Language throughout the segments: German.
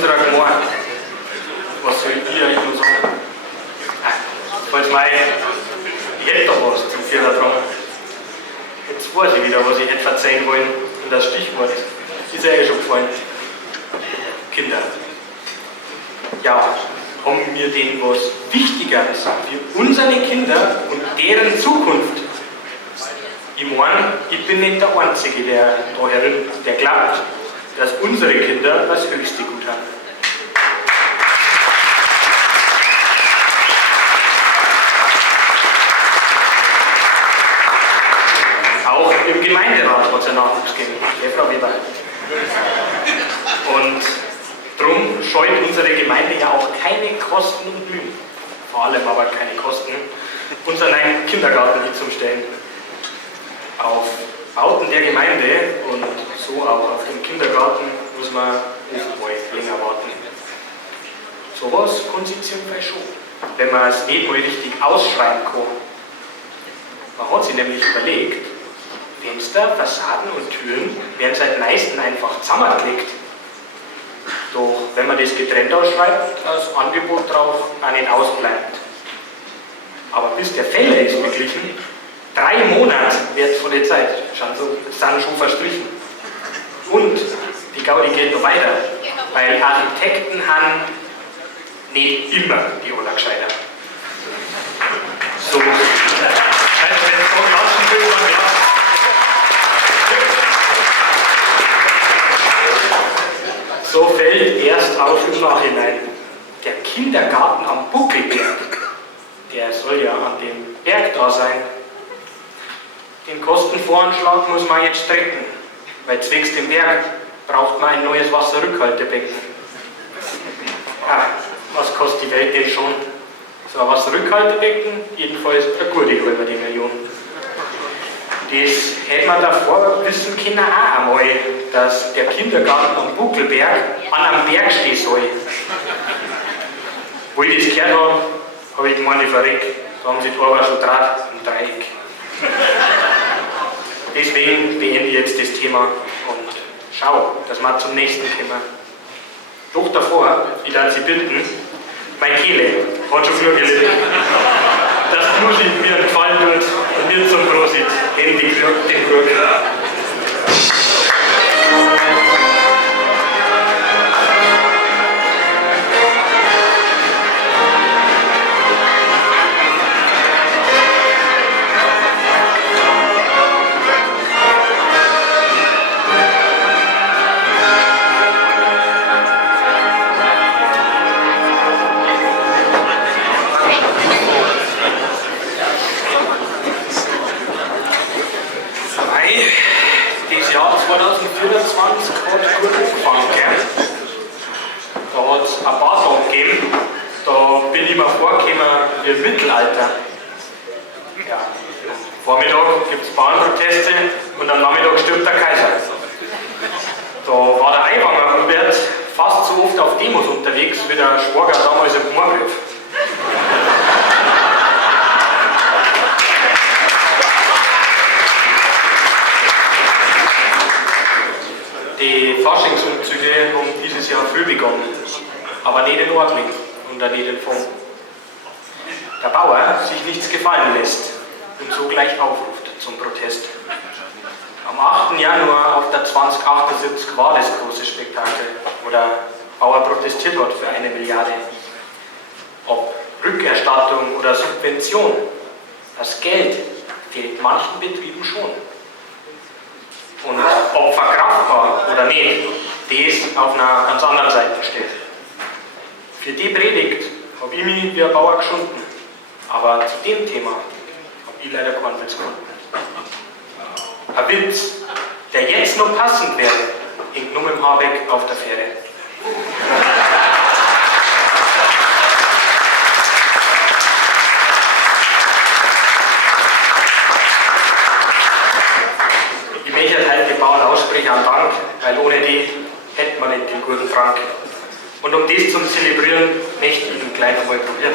unserer Gemeinde. Was soll ich eigentlich noch sagen? Falls mein, ich hätte da was zum Vierter dran. Jetzt weiß ich wieder, was ich hätte verzeihen wollen. Und das Stichwort ist ja eh schon gefallen. Kinder. Ja, haben wir denn was Wichtigeres für unsere Kinder und deren Zukunft? Ich meine, ich bin nicht der Einzige, der glaubt, dass unsere Kinder das höchste Gut haben. Auch im Gemeinderat hat es einen Nachwuchs gegeben, Frau Weber. Und darum scheut unsere Gemeinde ja auch keine Kosten und Mühen, vor allem aber keine Kosten, unseren einen Kindergarten mitzustellen. Auf Bauten der Gemeinde und so auch auf den Kindergarten muss man Ofenbräu länger warten. Sowas kann sich ziemlich schon, wenn man es nicht mal richtig ausschreiben kann. Man hat sich nämlich überlegt, Fenster, Fassaden und Türen werden seit meisten einfach zusammengelegt. Doch wenn man das getrennt ausschreibt, das Angebot drauf auch nicht ausbleibt. Aber bis der Fäller ist beglichen, 3 Monate wird von der Zeit sind schon verstrichen. Und die Gaudi geht noch weiter, weil Architekten haben nicht immer die Allergescheiter. So, so fällt erst auf im Nachhinein. Der Kindergarten am Buckelberg, der soll ja an dem Berg da sein. Den Kostenvoranschlag muss man jetzt strecken, weil zwecks dem Berg braucht man ein neues Wasserrückhaltebecken. Ach, was kostet die Welt denn schon? So ein Wasserrückhaltebecken, jedenfalls eine gute halbe Million. Das hätte man davor wissen können auch einmal, dass der Kindergarten am Buckelberg an einem Berg stehen soll. Wo ich das gehört habe ich gemeint, ich verreck. Da haben sie die Arbeit schon draht im Dreieck. Deswegen beende ich jetzt das Thema und schau, dass wir zum nächsten kommen. Doch davor, ich darf Sie bitten, meine Kehle hat schon früher gelitten, dass Knuschi mir gefallen wird und mir zum Prosit endlich den Krug. Das Jahr 2024 hat gut angefangen. Da hat es ein paar Tage gegeben, da bin ich mir vorgekommen wie im Mittelalter. Ja. Vormittag gibt es Bauernproteste und am Nachmittag stirbt der Kaiser. Da war der Aiwanger Hubert fast so oft auf Demos unterwegs wie der Schwager damals im Moorgriff. Die Faschingsumzüge haben dieses Jahr früh begonnen, aber nicht in Ordnung und auch nicht in Form. Der Bauer sich nichts gefallen lässt und so gleich aufruft zum Protest. Am 8. Januar auf der 2078 war das große Spektakel, wo der Bauer protestiert hat für 1 Milliarde. Ob Rückerstattung oder Subvention, das Geld fehlt manchen Betrieben schon. Und ob verkraftbar oder nicht, das auf einer ganz anderen Seite steht. Für die Predigt habe ich mich wie ein Bauer geschunden, aber zu dem Thema habe ich leider keinen Witz gefunden. Ein Witz, der jetzt noch passend wäre, hängt nur mit dem Habeck auf der Fähre. Ich möchte halt die Bauern aussprechen an Dank, weil ohne die hätte man nicht den guten Frank. Und um das zu zelebrieren, möchte ich ihn gleich einmal probieren.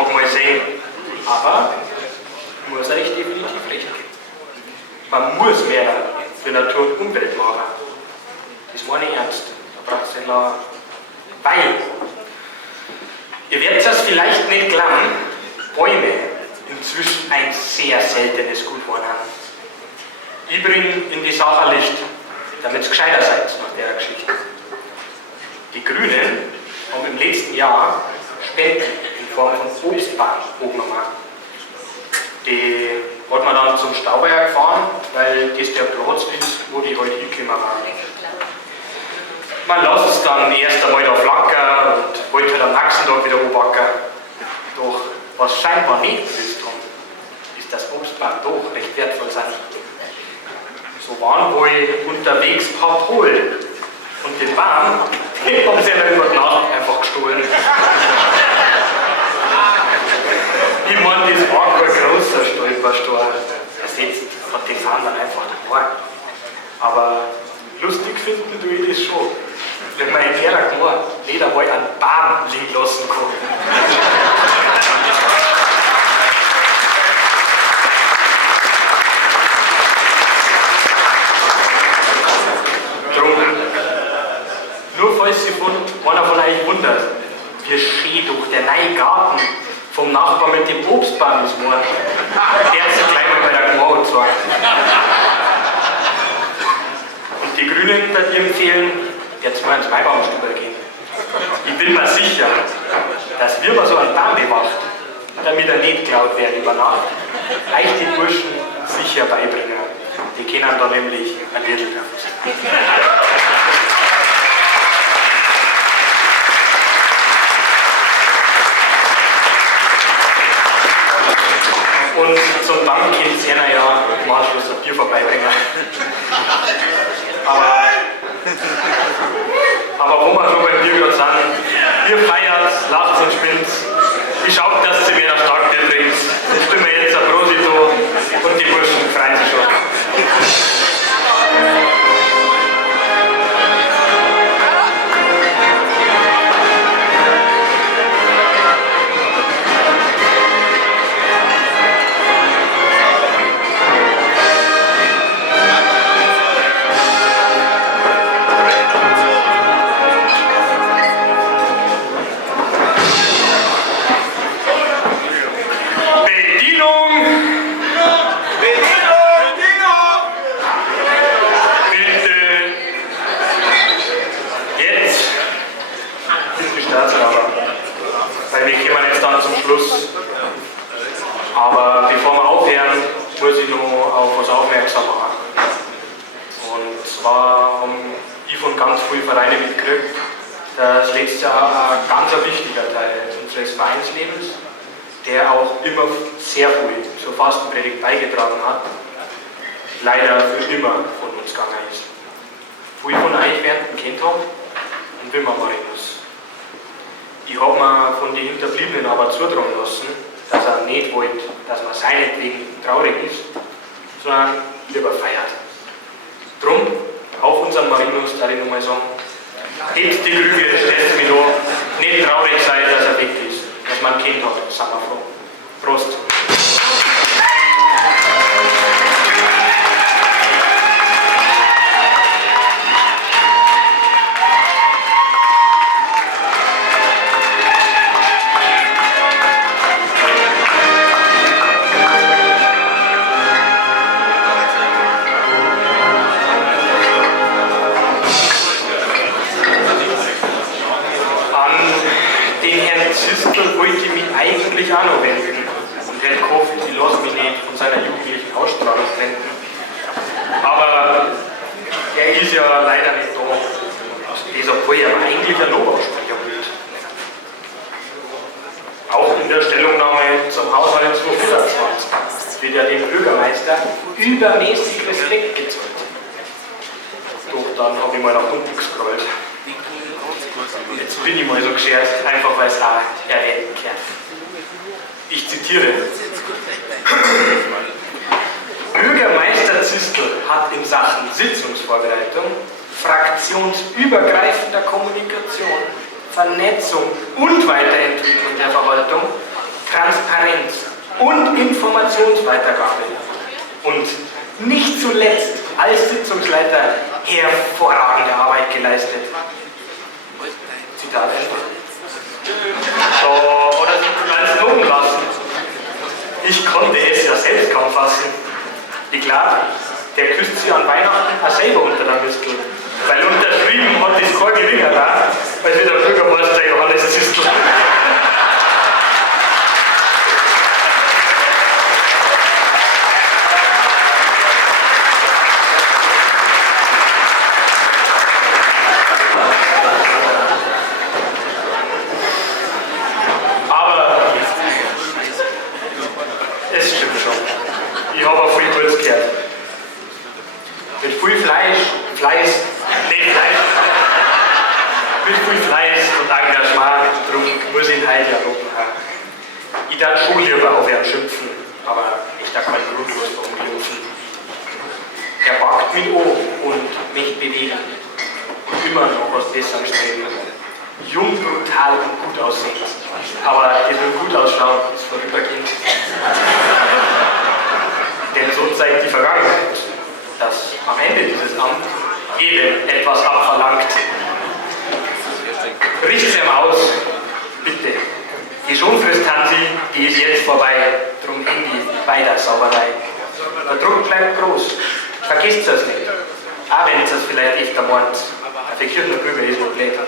mag mal sehen. Aber ich muss euch definitiv recht geben. Man muss mehr für Natur und Umwelt machen. Das meine ich ernst. Da braucht es nicht lachen. Weil, ihr werdet es vielleicht nicht glauben, Bäume inzwischen ein sehr seltenes Gut geworden haben. Ich bringe in die Sache Licht, damit ihr gescheiter seid nach der Geschichte. Die Grünen haben im letzten Jahr Spenden in Form von Obstbahn gemacht. Die hat man dann zum Stauweiher gefahren, weil das der Platz ist, wo die heute hinkommen waren. Man lässt es dann erst einmal da flackern und wollte halt am nächsten Tag wieder hochbacken. Doch was scheinbar nicht gewusst haben, ist, dass Obstbäume doch recht wertvoll sind. So waren wohl unterwegs ein paar Polen. Und den Baum, den haben sie ja über die Nacht einfach gestohlen. Ich meine, das war kein großer Stolperstein. Ersetzt hat den Sound dann einfach gemacht. Aber lustig finden tue ich das schon. Wenn man in der klar jeder mal einen Baum liegen lassen kann. Drum, nur falls sich einer von euch wundert, wie schön doch der neue Garten vom Nachbarn mit dem Obstbaum ist geworden. Der hat sich gleich mal bei der Gemau gezeigt. Und die Grünen würden dir empfehlen, jetzt mal ins Maibaumstübel gehen. Ich bin mir sicher, dass wir mal so einen Baum bewacht, damit er nicht geklaut wird über Nacht, euch die Burschen sicher beibringen. Die kennen da nämlich ein Viertel davon. Und zum Dank könnt ihr ja im Anschluss ein Bier vorbeibringen. Aber wo wir so beim Bier gerade sind, ihr feiert, lacht und spinnt. Ich schaue, dass ihr mir das Starkbier trinkt. Ich stimme jetzt ein Prosito und die Burschen freuen sich schon. Aber bevor wir aufhören, muss ich noch auf was aufmerksam machen. Und zwar haben ich von ganz vielen Vereinen mitgekriegt, dass letztes Jahr ein ganz wichtiger Teil unseres Vereinslebens, der auch immer sehr viel zur Fastenpredigt beigetragen hat, leider für immer von uns gegangen ist. Viele von euch werden ihn kennt haben und Wimmer Marinus. Ich habe mir von den Hinterbliebenen aber zutrauen lassen, dass er nicht wollte, dass man seinetwegen traurig ist, sondern lieber feiert. Drum, auf unseren Marinus, da ich nochmal sagen, hebt die Krüge, stellt mich noch, nicht traurig sein, dass er weg ist, dass man ein Kind hat, sind wir froh. Prost! Wollte ich mich eigentlich auch noch wenden und hätte gehofft, ich lasse mich nicht von seiner jugendlichen Ausstrahlung blenden. Aber er ist ja leider nicht da. Obwohl er aber eigentlich ein Lobaufsprecher wird. Auch in der Stellungnahme zum Haushalt 2024 wird ja dem Bürgermeister übermäßig Respekt gezollt. Doch dann habe ich mal nach unten gescrollt. Jetzt bin ich mal so geschert, einfach weil es auch erwähnt wird. Ich zitiere. Bürgermeister Zistel hat in Sachen Sitzungsvorbereitung, fraktionsübergreifender Kommunikation, Vernetzung und Weiterentwicklung der Verwaltung und Informationsweitergabe. Und nicht zuletzt als Sitzungsleiter hervorragende Arbeit geleistet. Zitat Ende. So, oder Sie können es loben lassen. Ich konnte es ja selbst kaum fassen. Wie klar, der küsst sie an Weihnachten auch selber unter der Mistel. Weil unterschrieben hat das kein Geringer da, als wie der Bürgermeister Johannes Zistl. Aber es stimmt schon. Ich habe auch viel Gutes gehört. Mit viel Fleiß, mit viel Fleiß und Engagement, darum muss ich heute ja loben. Ich darf schon lieber auf ihn schimpfen, aber ich darf kein grundlos rumlaufen. Er packt mich an und mich bewegen und immer noch was Besseres streben. Jung, brutal und gut aussehen. Aber das mit gut ausschauen ist vorübergehend. Denn so zeigt die Vergangenheit, dass am Ende dieses Amts jedem etwas abverlangt. Richt's ihm aus, bitte. Die Schonfrist haben Sie, die ist jetzt vorbei, drum Handy bei der Sauberei. Der Druck bleibt groß, vergisst es nicht. Auch wenn es vielleicht echt ermordet. Der Kirche drüber ist nicht blöd.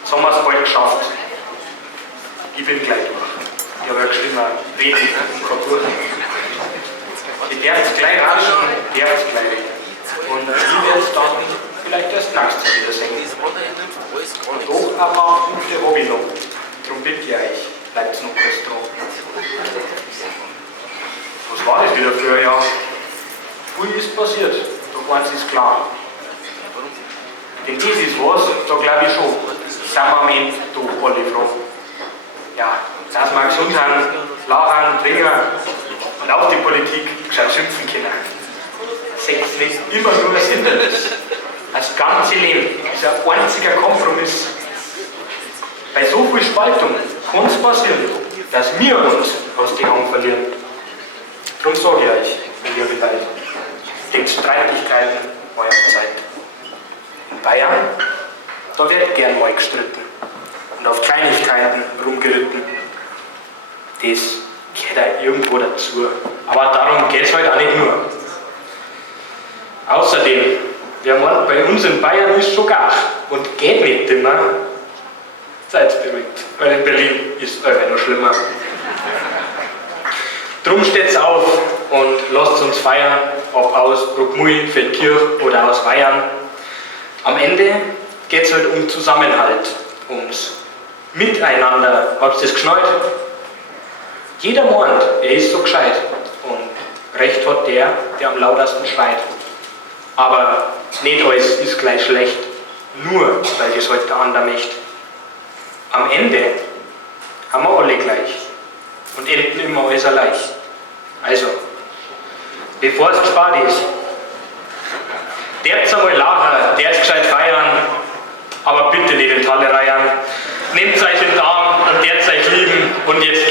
Jetzt haben wir es bald geschafft. Ich bin gleich durch. Ich habe ja geschrieben, reden und kein Buch. Ich darf es gleich raschen, darf es gleich reden. Und ich werde es dann vielleicht erst nächstes Jahr wieder singen. Und doch ein paar Punkte habe ich noch. Darum bitte ich euch, bleibt noch kurz dran. Was war das wieder für ein Jahr? Viel ist passiert, doch eins ist klar. Denn das ist was, da glaube ich schon, sind wir am Ende doch alle froh. Ja, dass wir gesund sind, lachen, trinken und auch die Politik gescheit schimpfen können. Sex nicht immer nur das Hindernis. Das ganze Leben ist ein einziger Kompromiss. Bei so viel Spaltung kann es passieren, dass wir uns aus den Augen verlieren. Darum sage ich euch, liebe Leute, denkt Streitigkeiten eurer Zeit. In Bayern, da wird gern mal gestritten und auf Kleinigkeiten rumgeritten. Das gehört auch irgendwo dazu. Aber darum geht es halt auch nicht nur. Außerdem, wer meint, bei uns in Bayern ist schon gar und geht nicht immer, seid beruhigt, weil in Berlin ist es einfach noch schlimmer. Drum steht's auf und lasst uns feiern, ob aus Bruckmühl, Feldkirch oder aus Weyern. Am Ende geht es halt um Zusammenhalt, ums Miteinander. Habt ihr das geschnallt? Jeder meint, er ist so gescheit und recht hat der, der am lautesten schreit. Aber nicht alles ist gleich schlecht, nur weil das halt der andere möchte. Am Ende haben wir alle gleich und enden immer alles allein. Also, bevor es gespart ist, der's einmal lachen, der's gescheit feiern, aber bitte nicht in Talle reiern. Nehmt euch in den Arm und der's euch lieben und jetzt